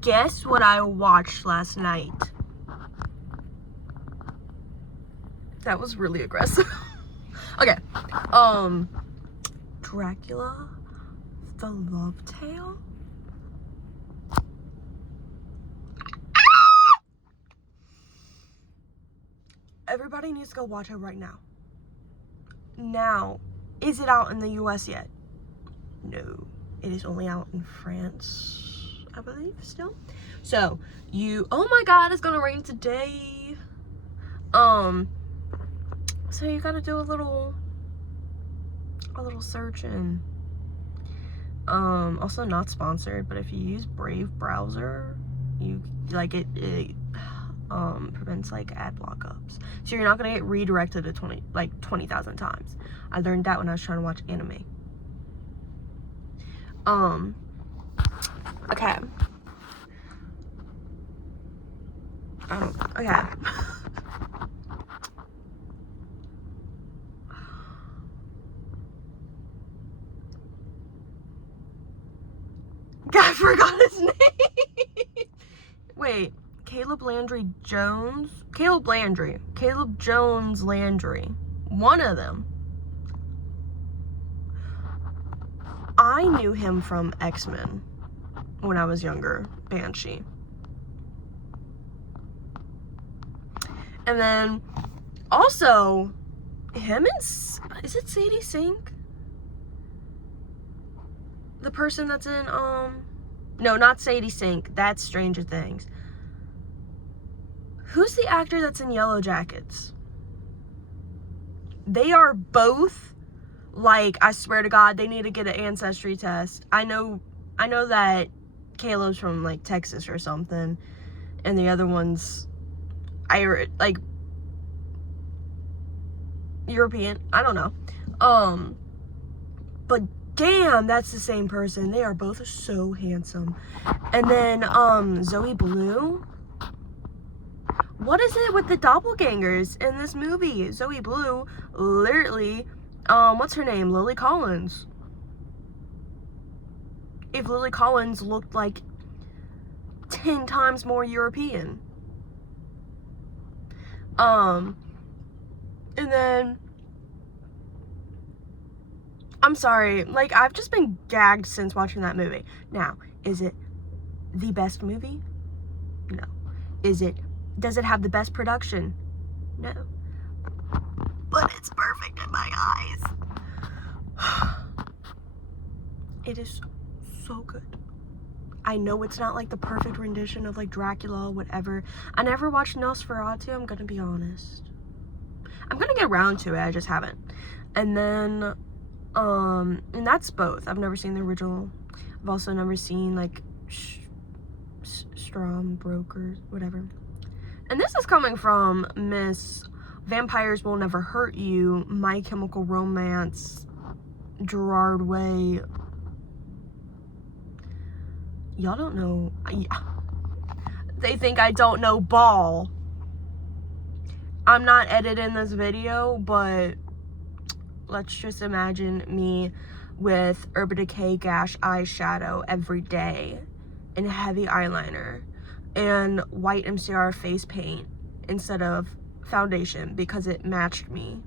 Guess what I watched last night? That was really aggressive. Okay. Dracula, the Love Tale. Everybody needs to go watch it right now. Now, is it out in the US yet? No, it is only out in France, I believe, still. So, oh my god, it's gonna rain today. So you gotta do a little searching. Also not sponsored, but if you use Brave browser, you like it prevents like ad blockups, so you're not gonna get redirected to 20,000 times. I learned that when I was trying to watch anime. Okay. Okay. I forgot his name. Wait, Caleb Jones Landry. One of them. I knew him from X-Men when I was younger, Banshee. And then also him and is it Sadie Sink? The person that's in no, not Sadie Sink, that's Stranger Things. Who's the actor that's in Yellow Jackets? They are both, like, I swear to God, they need to get an ancestry test. I know that Caleb's from like Texas or something, and the other one's Irish, like European, I don't know. But damn, that's the same person. They are both so handsome. And then Zoe Blue. What is it with the doppelgangers in this movie? Zoe Blue, literally, what's her name? Lily Collins. If Lily Collins looked like 10 times more European. And then, I'm sorry, like, I've just been gagged since watching that movie. Now, is it the best movie? No. Does it have the best production? No. But it's perfect in my eyes. It is so good. I know it's not like the perfect rendition of like Dracula, whatever. I never watched Nosferatu, I'm gonna be honest. I'm gonna get around to it, I just haven't. And then, and that's both. I've never seen the original. I've also never seen like Strom Brokers, whatever. And this is coming from Miss Vampires Will Never Hurt You, My Chemical Romance, Gerard Way. Y'all don't know. They think I don't know Ball. I'm not editing this video, but let's just imagine me with Urban Decay Gash eyeshadow every day and heavy eyeliner and white MCR face paint instead of foundation because it matched me.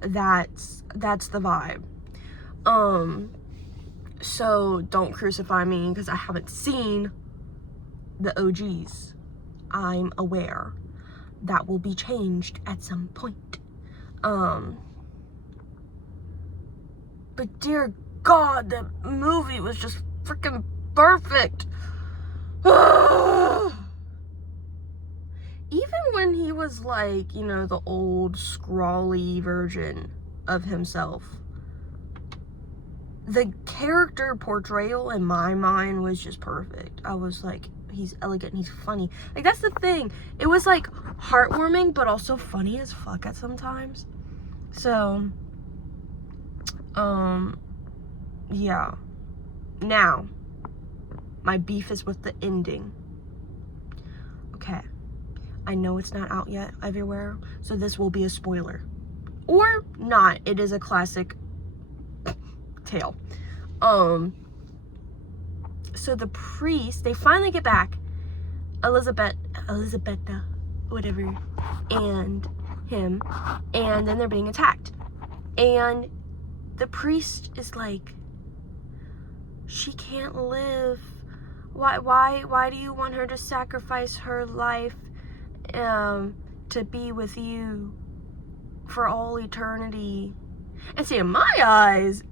That's the vibe. So don't crucify me because I haven't seen the OGs. I'm aware that will be changed at some point. But dear God, the movie was just freaking perfect. Even when he was like, you know, the old scrawly version of himself, the character portrayal in my mind was just perfect. I was like, he's elegant and he's funny. Like, that's the thing. It was like heartwarming, but also funny as fuck at sometimes. So, yeah. Now, my beef is with the ending. Okay. I know it's not out yet everywhere, so this will be a spoiler. Or not. It is a classic tale. So the priest, they finally get back, Elizabetta, whatever, and him, and then they're being attacked. And the priest is like, she can't live. Why do you want her to sacrifice her life to be with you for all eternity? And see, in my eyes,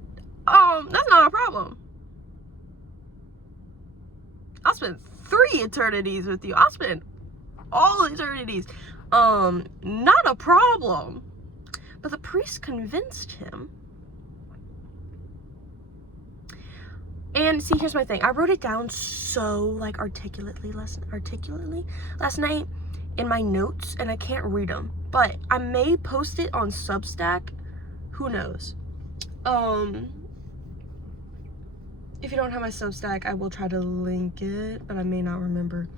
that's not a problem. I'll spend 3 eternities with you. I'll spend all eternities. Not a problem. But the priest convinced him. And see, here's my thing. I wrote it down so like articulately last night in my notes, and I can't read them. But I may post it on Substack. Who knows? If you don't have my Substack, I will try to link it, but I may not remember.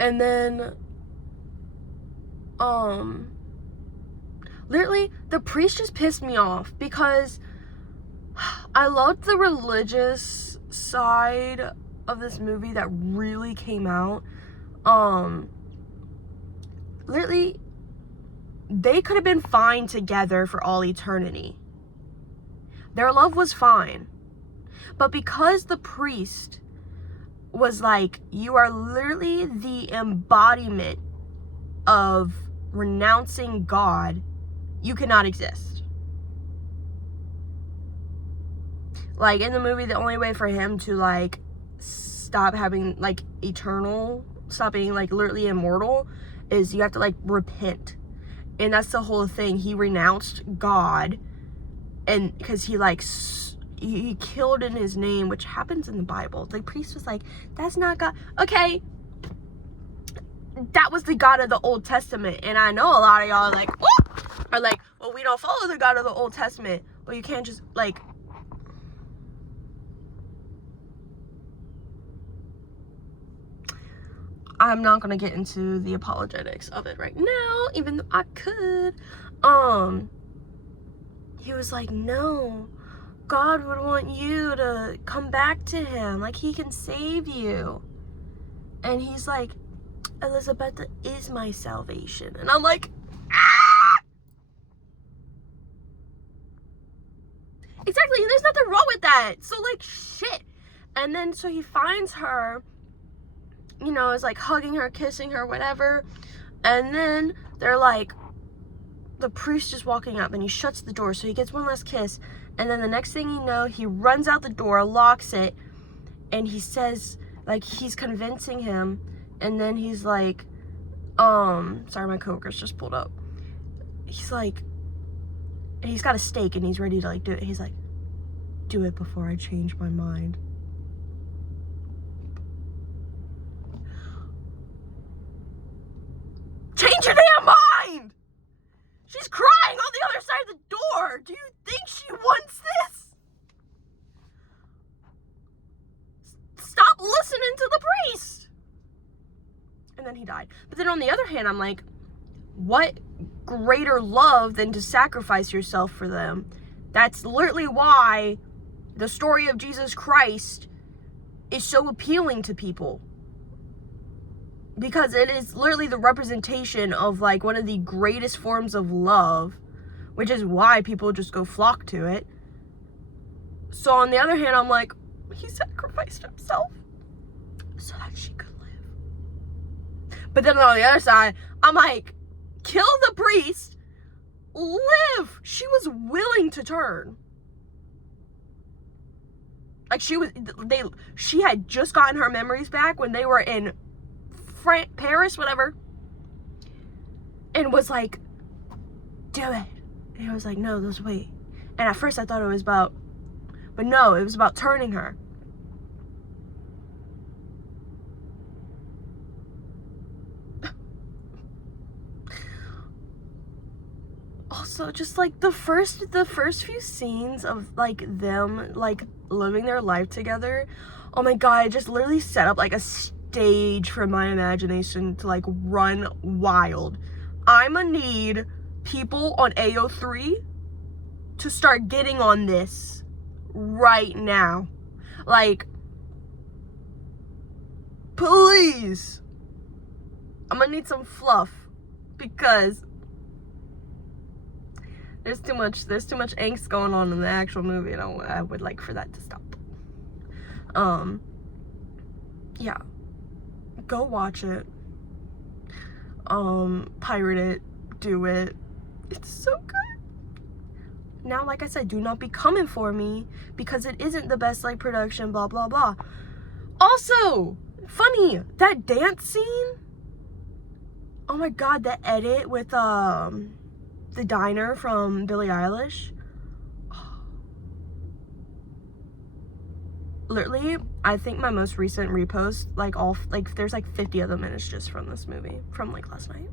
And then, literally, the priest just pissed me off because I loved the religious side of this movie that really came out. Literally, they could have been fine together for all eternity. Their love was fine. But because the priest was like, you are literally the embodiment of renouncing God, you cannot exist. Like, in the movie, the only way for him to, like, stop having, like, stop being, like, literally immortal, is you have to, like, repent. And that's the whole thing. He renounced God, and because he, like, he killed in his name, which happens in the Bible. The priest was like, that's not God. Okay, that was the God of the Old Testament. And I know a lot of y'all are like, well, we don't follow the God of the Old Testament. Well, you can't just, like, I'm not gonna get into the apologetics of it right now, even though I could. He was like, no, God would want you to come back to him. Like, he can save you. And he's like, Elizabeth is my salvation. And I'm like, ah! Exactly, and there's nothing wrong with that. So, like, shit. And then, so he finds her, you know, is like hugging her, kissing her, whatever. And then they're like, the priest just walking up, and he shuts the door, so he gets one last kiss. And then the next thing you know, he runs out the door, locks it, and he says, like, he's convincing him. And then he's like, sorry, my coworkers just pulled up. He's like, and he's got a stake, and he's ready to, like, do it. He's like, do it before I change my mind. Change your damn mind! She's crying on the other side of the door. Do you think she wants this? Stop listening to the priest. And then he died. But then on the other hand, I'm like, what greater love than to sacrifice yourself for them? That's literally why the story of Jesus Christ is so appealing to people. Because it is literally the representation of, like, one of the greatest forms of love, which is why people just go flock to it. So on the other hand, I'm like, he sacrificed himself so that she could live. But then on the other side, I'm like, kill the priest, live. She was willing to turn. Like, she had just gotten her memories back when they were in Paris, whatever, and was like, do it. And I was like, no, let's wait. And at first I thought it was about, but no, it was about turning her. Also, just like the first few scenes of, like, them, like, living their life together, oh my god, it just literally set up like a stage for my imagination to, like, run wild. I'ma need people on AO3 to start getting on this right now. Like, please. I'm gonna need some fluff because there's too much angst going on in the actual movie, and I would like for that to stop. Yeah. Go watch it. Pirate it. Do it. It's so good. Now, like I said, do not be coming for me because it isn't the best, like, production, blah, blah, blah. Also, funny, that dance scene, oh my god, the edit with, the diner from Billie Eilish. Literally, I think my most recent repost, like, there's like 50 of them, and it's just from this movie, from, like, last night.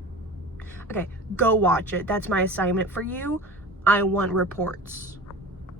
Okay, go watch it. That's my assignment for you. I want reports.